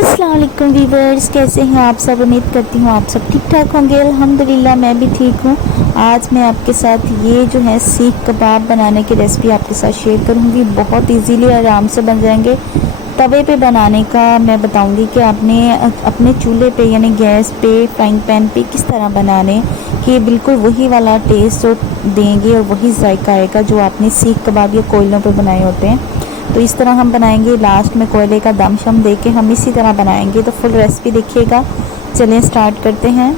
अस्सलाम वालेकुम वीवर्स, कैसे हैं आप सब। उम्मीद करती हूँ आप सब ठीक ठाक होंगे। अल्हम्दुलिल्लाह मैं भी ठीक हूँ। आज मैं आपके साथ ये जो है सीख कबाब बनाने की रेसिपी आपके साथ शेयर करूँगी। बहुत इजीली आराम से बन जाएंगे। तवे पे बनाने का मैं बताऊँगी कि आपने अपने चूल्हे पे यानी गैस पे फ्राइंग पैन पे किस तरह बनाने कि बिल्कुल वही वाला टेस्ट जो देंगे और वही जायका आएगा जो आपने सीख कबाब या कोयलों पर बनाए होते हैं। तो इस तरह हम बनाएंगे। लास्ट में कोयले का दम शम दे के हम इसी तरह बनाएंगे। तो फुल रेसिपी देखिएगा। चलें स्टार्ट करते हैं।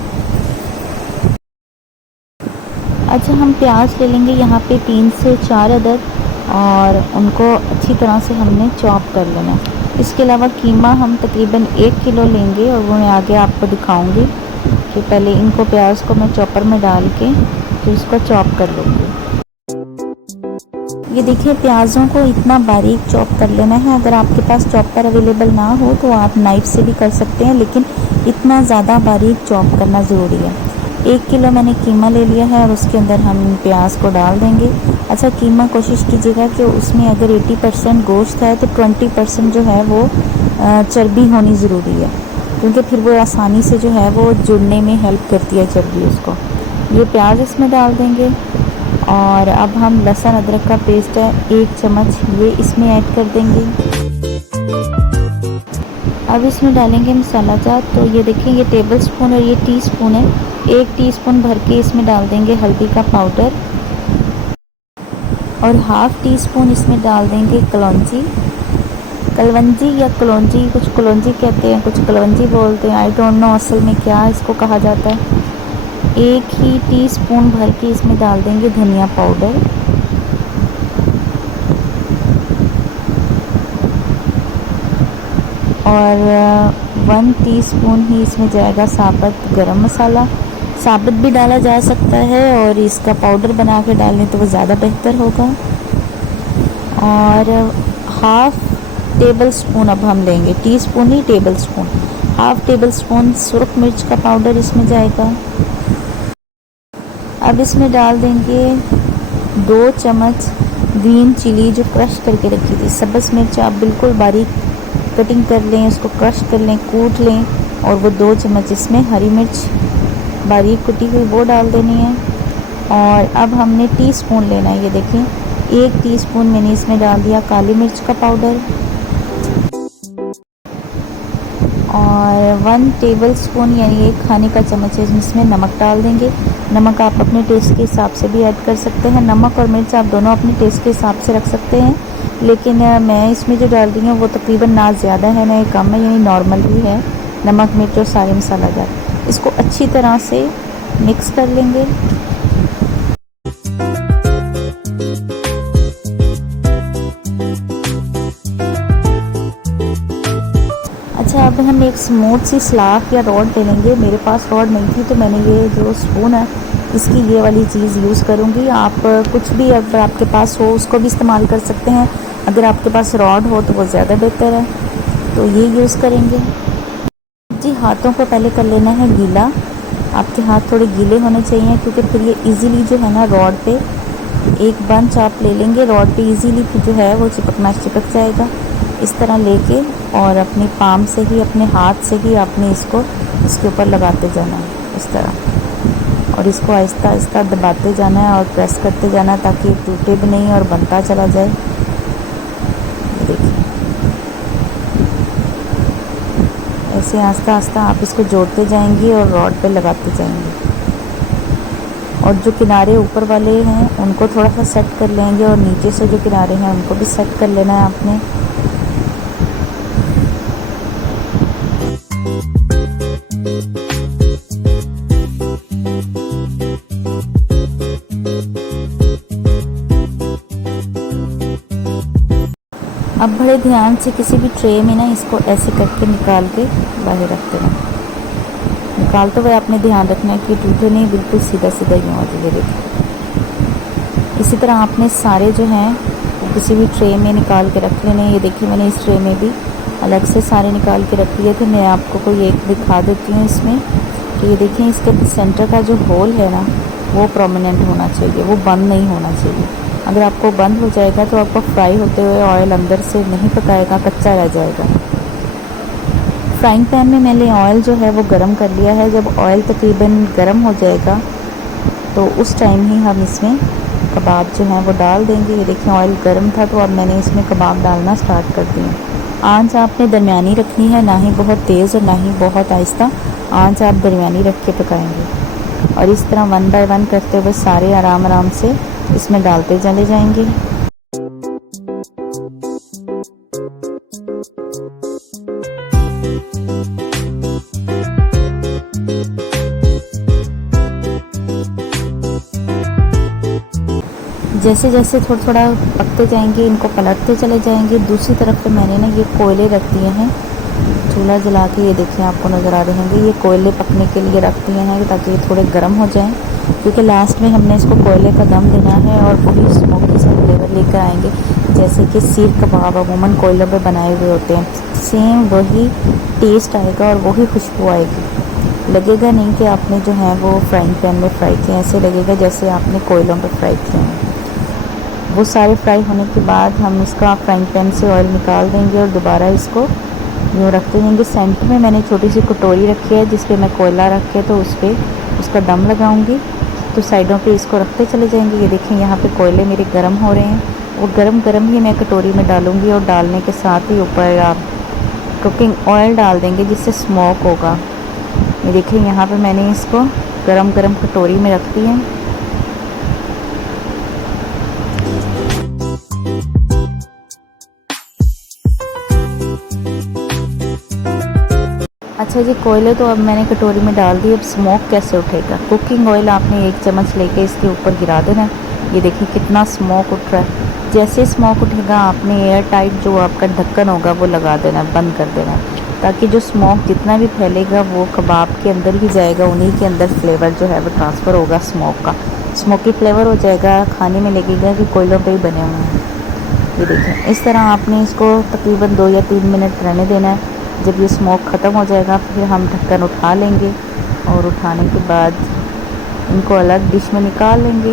अच्छा, हम प्याज ले लेंगे यहाँ पे 3 से 4 अदद और उनको अच्छी तरह से हमने चॉप कर लेना है। इसके अलावा कीमा हम तकरीबन 1 किलो लेंगे और वो मैं आगे आपको दिखाऊंगी कि पहले इनको प्याज को मैं चॉपर में डाल के तो इसको चॉप कर लूँगी। ये देखिए, प्याज़ों को इतना बारीक चॉप कर लेना है। अगर आपके पास चॉपर अवेलेबल ना हो तो आप नाइफ़ से भी कर सकते हैं, लेकिन इतना ज़्यादा बारीक चॉप करना ज़रूरी है। 1 किलो मैंने कीमा ले लिया है और उसके अंदर हम प्याज को डाल देंगे। अच्छा, कीमा कोशिश कीजिएगा कि उसमें अगर 80% गोश्त है तो 20% जो है वो चर्बी होनी ज़रूरी है, क्योंकि फिर वो आसानी से जो है वो जुड़ने में हेल्प करती है चर्बी उसको। ये प्याज इसमें डाल देंगे और अब हम लहसुन अदरक का पेस्ट है 1 चम्मच ये इसमें ऐड कर देंगे। अब इसमें डालेंगे मसाला जात। तो ये देखिए, ये टेबल स्पून और ये टीस्पून है। 1 टीस्पून भर के इसमें डाल देंगे हल्दी का पाउडर और हाफ़ टी स्पून इसमें डाल देंगे कलवंजी या कलौंजी, कुछ कलौंजी कहते हैं, कुछ कलवंजी बोलते हैं। आई डोंट नो असल में क्या इसको कहा जाता है। 1 ही टीस्पून भर के इसमें डाल देंगे धनिया पाउडर और 1 टीस्पून ही इसमें जाएगा साबुत गरम मसाला। साबुत भी डाला जा सकता है और इसका पाउडर बना के डालें तो वो ज़्यादा बेहतर होगा। और हाफ़ टेबल स्पून अब हम लेंगे, टीस्पून ही tablespoon, half tablespoon सुरख मिर्च का पाउडर इसमें जाएगा। अब इसमें डाल देंगे 2 चम्मच ग्रीन चिली जो क्रश करके रखी थी। सब्ज़ मिर्च आप बिल्कुल बारीक कटिंग कर लें, उसको क्रश कर लें, कूट लें और वो 2 चम्मच इसमें हरी मिर्च बारीक कुटी हुई वो डाल देनी है। और अब हमने टीस्पून लेना है। ये देखें, 1 टीस्पून मैंने इसमें डाल दिया काली मिर्च का पाउडर और 1 टेबल स्पून यानी 1 खाने का चम्मच है इसमें नमक डाल देंगे। नमक आप अपने टेस्ट के हिसाब से भी ऐड कर सकते हैं। नमक और मिर्च आप दोनों अपने टेस्ट के हिसाब से रख सकते हैं, लेकिन मैं इसमें जो डाल रही हूँ वो तकरीबन ना ज़्यादा है ना कम है, यानी नॉर्मल ही है। नमक मिर्च और सारे मसाला डाल इसको अच्छी तरह से मिक्स कर लेंगे। अच्छा, अब हम एक स्मूथ सी स्लाफ या रॉड ले लेंगे। मेरे पास रॉड नहीं थी तो मैंने ये जो स्पून है इसकी ये वाली चीज़ यूज़ करूँगी। आप कुछ भी अगर आपके पास हो उसको भी इस्तेमाल कर सकते हैं। अगर आपके पास रॉड हो तो वो ज़्यादा बेहतर है, तो ये यूज़ करेंगे जी। हाथों को पहले कर लेना है गीला। आपके हाथ थोड़े गीले होने चाहिए, क्योंकि फिर ये इजीली जो है ना रॉड पे एक बंच आप ले लेंगे, रॉड पे इजीली फिर जो है वो चिपक जाएगा। इस तरह लेके और अपनी पाम से ही, अपने हाथ से ही आपने इसको इसके ऊपर लगाते जाना है इस तरह, और इसको आहिस्ता आहिस्ता दबाते जाना है और प्रेस करते जाना है ताकि टूटे भी नहीं और बनता चला जाए। देखिए, ऐसे आहिस्ता आहिस्ता आप इसको जोड़ते जाएंगे और रॉड पे लगाते जाएंगे। और जो किनारे ऊपर वाले हैं उनको थोड़ा सा सेट कर लेंगे और नीचे से जो किनारे हैं उनको भी सेट कर लेना है आपने। अब बड़े ध्यान से किसी भी ट्रे में ना इसको ऐसे करके निकाल के बाहर रख देना। निकालते हुए आपने ध्यान रखना है कि टूटे नहीं, बिल्कुल सीधा सीधा यूँ हो जाए। देखिए, इसी तरह आपने सारे जो हैं वो किसी भी ट्रे में निकाल के रख लेने। ये देखिए, मैंने इस ट्रे में भी अलग से सारे निकाल के रख लिए थे। मैं आपको कोई एक दिखा देती हूँ इसमें कि ये देखिए, इसके सेंटर का जो होल है ना वो प्रोमिनेंट होना चाहिए, वो बंद नहीं होना चाहिए। अगर आपको बंद हो जाएगा तो आपको फ्राई होते हुए ऑयल अंदर से नहीं पकाएगा, कच्चा रह जाएगा। फ्राइंग पैन में मैंने ऑयल जो है वो गरम कर लिया है। जब ऑयल तकरीबन गरम हो जाएगा तो उस टाइम ही हम इसमें कबाब जो हैं वो डाल देंगे। ये देखिए ऑयल गर्म था तो अब मैंने इसमें कबाब डालना स्टार्ट कर दिए। आंच आपने दरमियानी रखनी है, ना ही बहुत तेज़ और ना ही बहुत आहिस्ता। आंच आप दरमियानी रख के पकाएंगे और इस तरह 1 बाय 1 करते हुए सारे आराम आराम से इसमें डालते चले जाएंगे। जैसे जैसे थोड़ा थोड़ा पकते जाएंगे इनको पलटते चले जाएंगे। दूसरी तरफ पे मैंने ना ये कोयले रख दिए हैं, चूल्हा जला के। ये देखिए आपको नज़र आ रहे होंगे, ये कोयले पकने के लिए रख दिए हैं ताकि ये थोड़े गर्म हो जाएं, क्योंकि लास्ट में हमने इसको कोयले का दम देना है और वही स्मोकी सा फ्लेवर लेकर आएंगे जैसे कि सीख कबाब अमूमन कोयलों पे बनाए हुए होते हैं। सेम वही टेस्ट आएगा और वही खुशबू आएगी। लगेगा नहीं कि आपने जो है वो फ्राइंग पैन में फ्राई किए, ऐसे लगेगा जैसे आपने कोयलों पर फ्राई किए हैं। वो सारे फ्राई होने के बाद हम इसका फ्राइंग पैन से ऑयल निकाल देंगे और दोबारा इसको यूँ रखते जाएंगे। सेंटर में मैंने छोटी सी कटोरी रखी है जिस पे मैं कोयला रख के तो उस पर उसका दम लगाऊंगी। तो साइडों पे इसको रखते चले जाएंगे। ये देखें यहाँ पे कोयले मेरे गर्म हो रहे हैं, वो गरम गरम ही मैं कटोरी में डालूँगी और डालने के साथ ही ऊपर आप कुकिंग ऑयल डाल देंगे जिससे स्मोक होगा। ये देखें यहाँ पर मैंने इसको गरम गरम कटोरी में रख दिया। अच्छा जी, कोयले तो अब मैंने कटोरी में डाल दी। अब स्मोक कैसे उठेगा? कुकिंग ऑयल आपने 1 चम्मच लेके इसके ऊपर गिरा देना। ये देखिए कितना स्मोक उठ रहा है। जैसे स्मोक उठेगा आपने एयर टाइट जो आपका ढक्कन होगा वो लगा देना, बंद कर देना, ताकि जो स्मोक जितना भी फैलेगा वो कबाब के अंदर ही जाएगा, उन्हीं के अंदर फ्लेवर जो है वो ट्रांसफ़र होगा स्मोक का। स्मोकी फ्लेवर हो जाएगा, खाने में लगेगा कि कोयलों पर ही बने हुए हैं। ये देखें इस तरह आपने इसको तकरीबन 2 या 3 मिनट रहने देना है। जब ये स्मोक ख़त्म हो जाएगा फिर हम ढक्कन उठा लेंगे और उठाने के बाद इनको अलग डिश में निकाल लेंगे।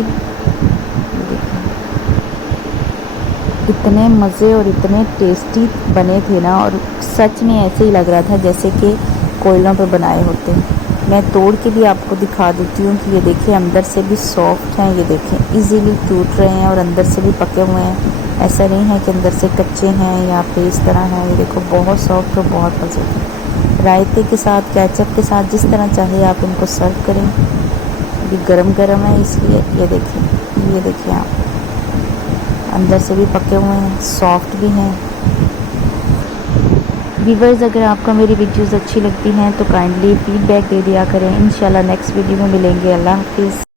इतने मज़े और इतने टेस्टी बने थे ना, और सच में ऐसे ही लग रहा था जैसे कि कोयलों पे बनाए होते हैं। मैं तोड़ के भी आपको दिखा देती हूँ कि ये देखिए अंदर से भी सॉफ्ट हैं, ये देखें इजीली टूट रहे हैं और अंदर से भी पके हुए हैं। ऐसा नहीं है कि अंदर से कच्चे हैं या पे इस तरह है। ये देखो बहुत सॉफ्ट और बहुत मज़े के। रायते के साथ, केचप के साथ, जिस तरह चाहे आप इनको सर्व करें। अभी गरम गरम है इसलिए ये देखिए आप अंदर से भी पके हुए हैं, सॉफ्ट भी हैं। व्यूअर्स, अगर आपको मेरी वीडियोज़ अच्छी लगती हैं तो काइंडली फीडबैक दे दिया करें। इंशाल्लाह नेक्स्ट वीडियो में मिलेंगे। अल्लाह हाफिज़।